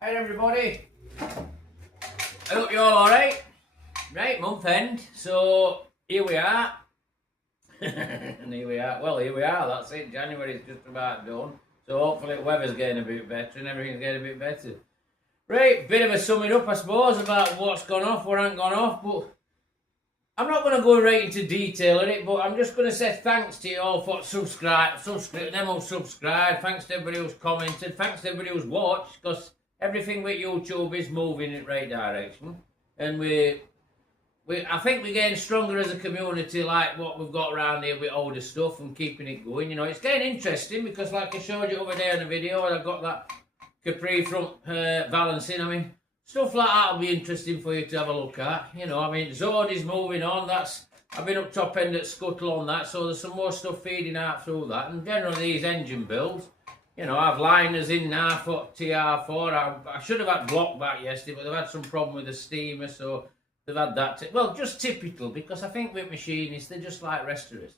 Hi everybody, I hope you're all alright. Right, month end, so here we are. And here we are, well here we are, that's it, January's just about done. So hopefully the weather's getting a bit better and everything's getting a bit better. Right, bit of a summing up I suppose about what's gone off, what hasn't gone off, but I'm not going to go right into detail in it, but I'm just going to say thanks to you all for subscribe, them who subscribe, thanks to everybody who's commented, thanks to everybody who's watched, because everything with YouTube is moving in the right direction, and I think we're getting stronger as a community, like what we've got around here with older stuff and keeping it going. You know, it's getting interesting because, like I showed you over there in the video, I've got that Capri front balancing. I mean, stuff like that will be interesting for you to have a look at. You know, I mean, Zord is moving on. I've been up top end at Scuttle on that, so there's some more stuff feeding out through that. And generally, these engine builds. You know, I've liners in now for TR4. I should have had block back yesterday, but they've had some problem with the steamer, so they've had that. Well, just typical, because I think with machinists, they're just like restaurants.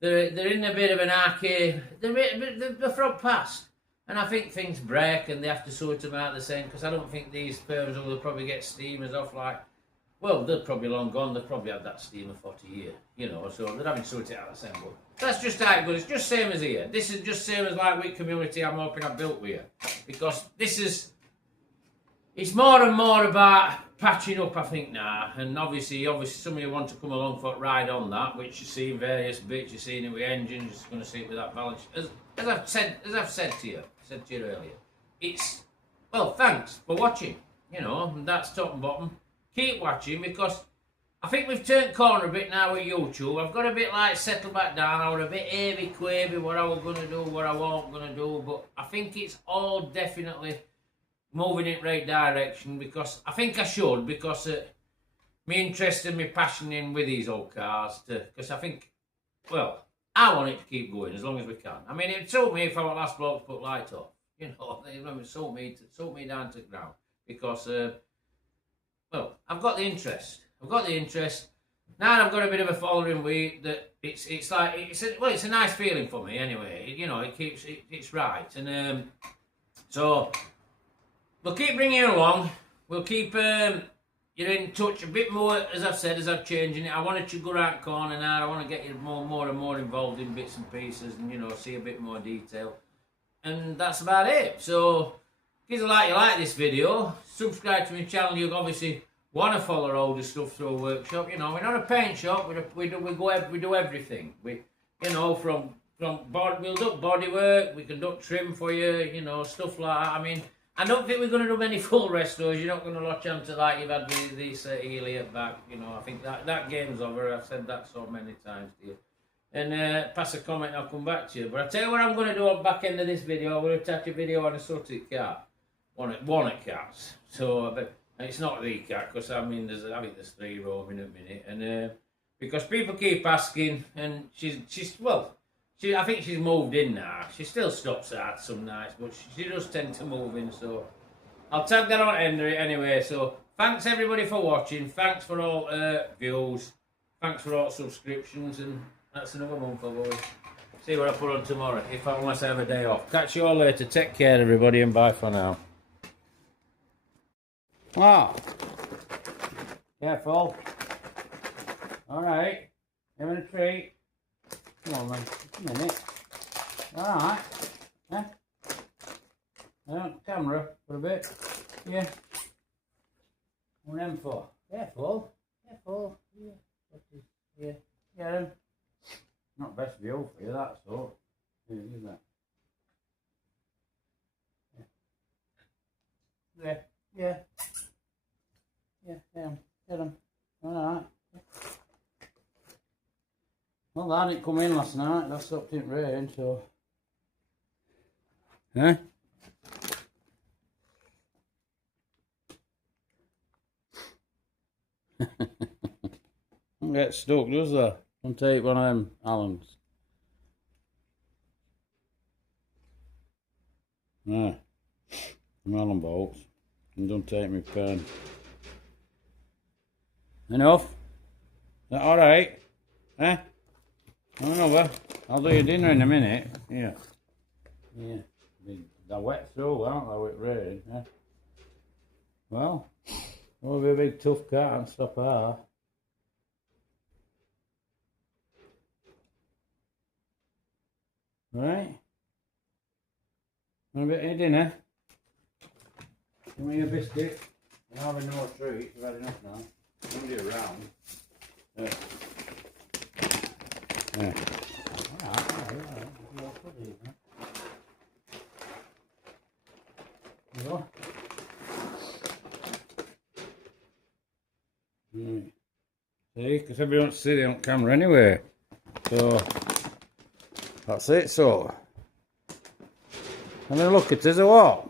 They're in a bit of an arcade. They're front past. And I think things break and they have to sort them out the same, because I don't think these firms will probably get steamers off like, well, they're probably long gone. They've probably had that steamer 40 years, you know, so they're having to sort it out the same. But that's just how it goes. It's just same as here. This is just same as like with community I'm hoping I built with you. Because it's more and more about patching up, I think, now. And obviously some of you want to come along for a ride on that, which you see in various bits. You're seeing it with engines, you're going to see it with that balance. As I've said to you earlier, it's, well, thanks for watching, you know, and that's top and bottom. Keep watching, because I think we've turned corner a bit now with YouTube. I've got a bit like settled back down. I was a bit avy-quavy what I was going to do, what I wasn't going to do, but I think it's all definitely moving in the right direction, because I think I should, because my interest and my passion in with these old cars, because I think, well, I want it to keep going as long as we can. I mean, it'd suit me if I were last bloke to put light off, you know, it would suit me down to the ground, because well, I've got the interest. Now I've got a bit of a following with that. It's a nice feeling for me anyway. You know, it's right, and so we'll keep bringing you along. We'll keep you're in touch a bit more, as I've said, as I'm changing it. I wanted to go around corner now. I want to get you more and more involved in bits and pieces, and you know, see a bit more detail. And that's about it. So, if you like this video, subscribe to my channel. You obviously want to follow all the stuff through a workshop. You know, we're not a paint shop. We do everything. You know, from we'll do body work. We can do trim for you. You know, stuff like that. I mean, I don't think we're going to do many full restores. You're not going to latch onto like you've had with this Healy at back. You know, I think that game's over. I've said that so many times to you. And pass a comment, I'll come back to you. But I tell you what I'm going to do at the back end of this video. I'm going to attach a video on a sooty cat. One at cats. So, but it's not the cat, because I mean, I think there's 3 roaming at a minute. And because people keep asking, and I think she's moved in now. She still stops out some nights, but she does tend to move in. So I'll tag that on end of it anyway. So thanks everybody for watching. Thanks for all views. Thanks for all subscriptions, and that's another month for boys. See what I put on tomorrow, unless I have a day off. Catch you all later. Take care, everybody, and bye for now. Wow. Careful. Alright. Having a treat. Come on, man. Just a minute. Alright. Yeah. Camera for a bit. Yeah. One of them for. Careful. Careful. Yeah. Yeah. Get him. Not best view for you, that sort. Yeah, use that. Yeah. Yeah. Yeah, get him. Alright. Well, that didn't come in last night. That stopped it rain, so. Eh? Don't get stuck, does there? Don't take one of them Allens. No. Allen bolts. And don't take me pen. Enough? Is that alright? Eh? Come over. I'll do your dinner in a minute. Yeah. Yeah. They're wet through, aren't they, with rain? Eh? Well, we'll be a big tough cat and stop her. Right? Want a bit of dinner? Give me a biscuit. You're having no treat, you've had enough now. Move it around. There. There. Alright. There you go. Right. See, because everyone wants to see it on camera anyway. So, that's it, so. And then look at us or what?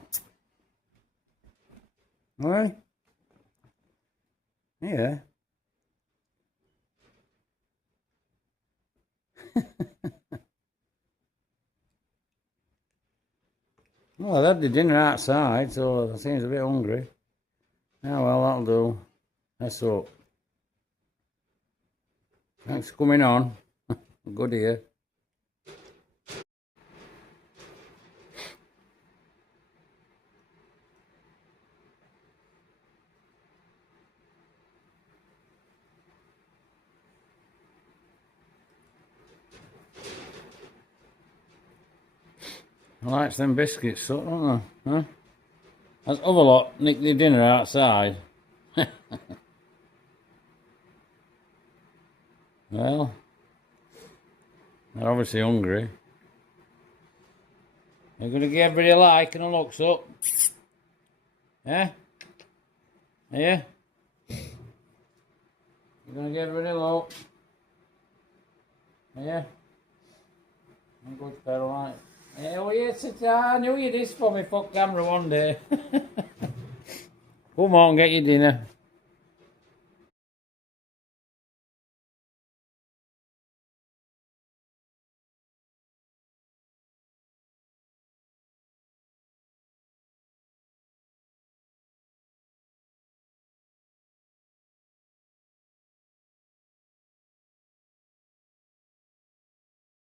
Alright? Yeah. Well, I had the dinner outside, so I seems a bit hungry. Oh well, that'll do. That's up. Thanks for coming on. Good here. I like them biscuits, so, don't I? Huh? That's other lot nicked their dinner outside. Well, they're obviously hungry. You're going to give everybody a like and a looks up. Yeah? Yeah? You're going to give everybody a look. Yeah? I'm good, Caroline. Yeah, well, yes, I knew you did this for me, fuck camera one day. Come on, get your dinner.